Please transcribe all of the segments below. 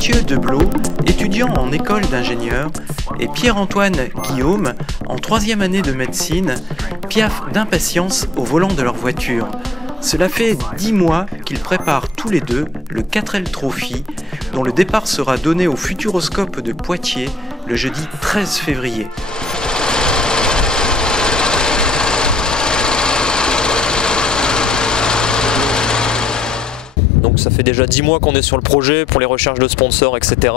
Mathieu Deblot, étudiant en école d'ingénieur, et Pierre-Antoine Guillaume, en 3e année de médecine, piaffent d'impatience au volant de leur voiture. Cela fait 10 mois qu'ils préparent tous les deux le 4L Trophy, dont le départ sera donné au Futuroscope de Poitiers le jeudi 13 février. Donc ça fait déjà 10 mois qu'on est sur le projet pour les recherches de sponsors, etc.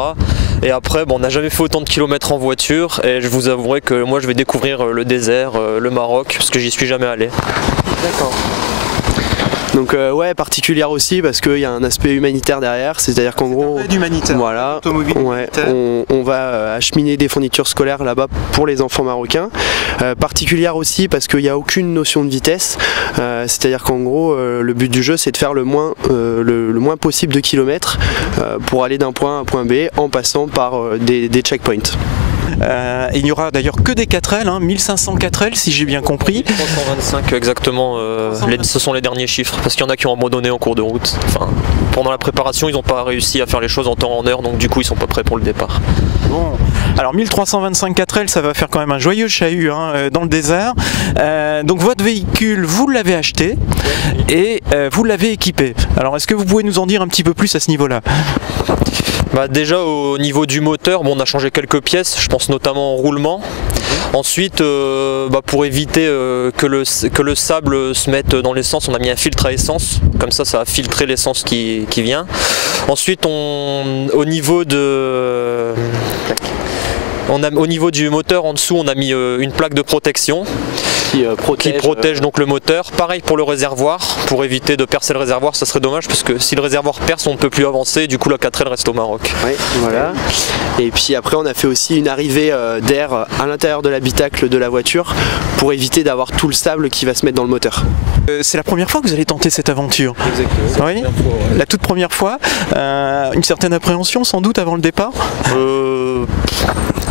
Et après, on n'a jamais fait autant de kilomètres en voiture et je vous avouerai que moi je vais découvrir le désert, le Maroc, parce que j'y suis jamais allé. D'accord. Donc ouais, particulière aussi parce qu'il y a un aspect humanitaire derrière, c'est-à-dire qu'en gros, voilà, ouais, on va acheminer des fournitures scolaires là-bas pour les enfants marocains. Particulière aussi parce qu'il n'y a aucune notion de vitesse, c'est-à-dire qu'en gros, le but du jeu c'est de faire le moins possible de kilomètres pour aller d'un point à un point B en passant par des checkpoints. Il n'y aura d'ailleurs que des 4L, hein, 1500 4L si j'ai bien compris. 325 exactement, ce sont les derniers chiffres, parce qu'il y en a qui ont abandonné en cours de route. Enfin, pendant la préparation, ils n'ont pas réussi à faire les choses en temps en heure, donc du coup ils sont pas prêts pour le départ. Bon. Alors 1325 4L, ça va faire quand même un joyeux chahut hein, dans le désert. Donc votre véhicule, vous l'avez acheté et vous l'avez équipé. Alors est-ce que vous pouvez nous en dire un petit peu plus à ce niveau-là ? Bah déjà au niveau du moteur, on a changé quelques pièces, je pense notamment en roulement. Ensuite, pour éviter que le sable se mette dans l'essence, on a mis un filtre à essence, comme ça ça va filtrer l'essence qui vient. Ensuite, au niveau du moteur, en dessous, on a mis une plaque de protection qui protège donc le moteur. Pareil pour le réservoir, pour éviter de percer le réservoir, ça serait dommage parce que si le réservoir perce, on ne peut plus avancer, du coup la 4L reste au Maroc. Oui, voilà. Et puis après, on a fait aussi une arrivée d'air à l'intérieur de l'habitacle de la voiture pour éviter d'avoir tout le sable qui va se mettre dans le moteur. C'est la première fois que vous allez tenter cette aventure. Exactement. Oui, la toute première fois. Une certaine appréhension sans doute avant le départ.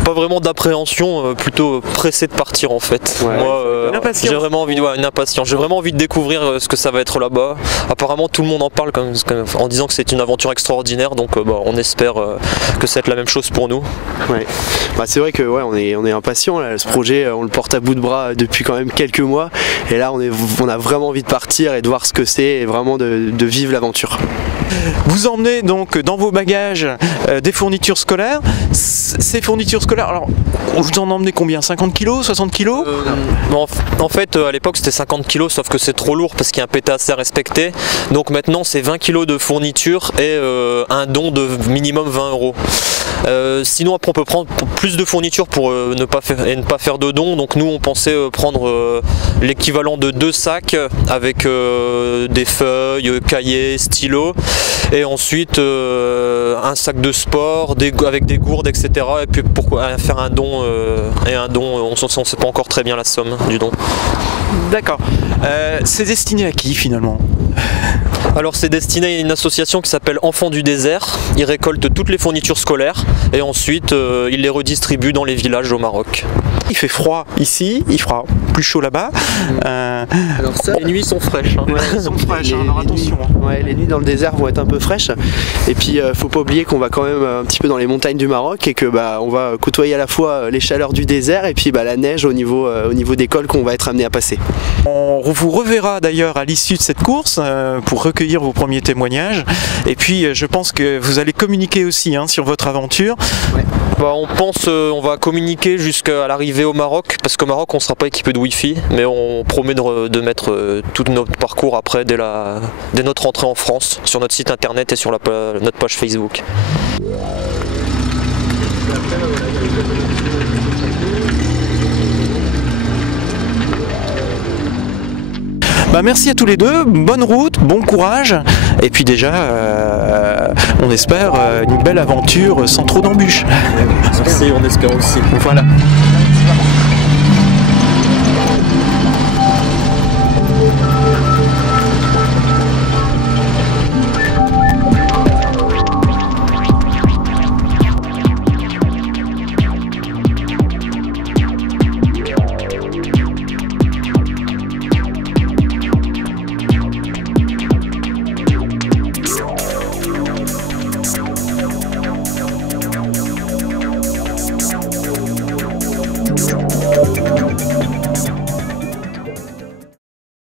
Pas vraiment d'appréhension, plutôt pressé de partir en fait. Ouais, moi, j'ai vraiment envie une impatience. J'ai vraiment envie de découvrir ce que ça va être là-bas. Apparemment, tout le monde en parle en disant que c'est une aventure extraordinaire. Donc, on espère que ça va être la même chose pour nous. Ouais. C'est vrai que ouais, on est impatient. Là. Ce projet, on le porte à bout de bras depuis quand même quelques mois. Et là, on a vraiment envie de partir et de voir ce que c'est et vraiment de vivre l'aventure. Vous emmenez donc dans vos bagages des fournitures scolaires. Ces fournitures scolaires, alors vous en emmenez combien? 50 kg, 60 kg? En fait, à l'époque c'était 50 kg, sauf que c'est trop lourd parce qu'il y a un PTAC à respecter. Donc maintenant c'est 20 kg de fournitures et un don de minimum 20 €. Sinon après on peut prendre plus de fournitures pour ne pas faire de dons. Donc nous on pensait prendre l'équivalent de 2 sacs avec des feuilles, cahiers, stylos. Et ensuite un sac de sport avec des gourdes, etc. Et puis pourquoi faire un don on ne sait pas encore très bien la somme du don. D'accord. C'est destiné à qui finalement? Alors c'est destiné à une association qui s'appelle Enfants du désert. Ils récoltent toutes les fournitures scolaires et ensuite ils les redistribuent dans les villages au Maroc. Il fait froid ici, il fera plus chaud là-bas. Alors ça, les nuits sont fraîches. Hein. Ouais, elles sont fraîches, alors attention. Ouais, les nuits dans le désert vont être un peu fraîches. Et puis faut pas oublier qu'on va quand même un petit peu dans les montagnes du Maroc et que on va côtoyer à la fois les chaleurs du désert et puis la neige au niveau des cols qu'on va être amené à passer. On vous reverra d'ailleurs à l'issue de cette course pour recueillir vos premiers témoignages. Et puis je pense que vous allez communiquer aussi sur votre aventure. Ouais. On va communiquer jusqu'à l'arrivée au Maroc, parce qu'au Maroc on ne sera pas équipé de Wi-Fi, mais on promet de mettre tout notre parcours après dès notre entrée en France sur notre site internet et sur notre page Facebook. Merci à tous les deux, bonne route, bon courage, et puis déjà on espère une belle aventure sans trop d'embûches. Merci, on espère aussi. Voilà.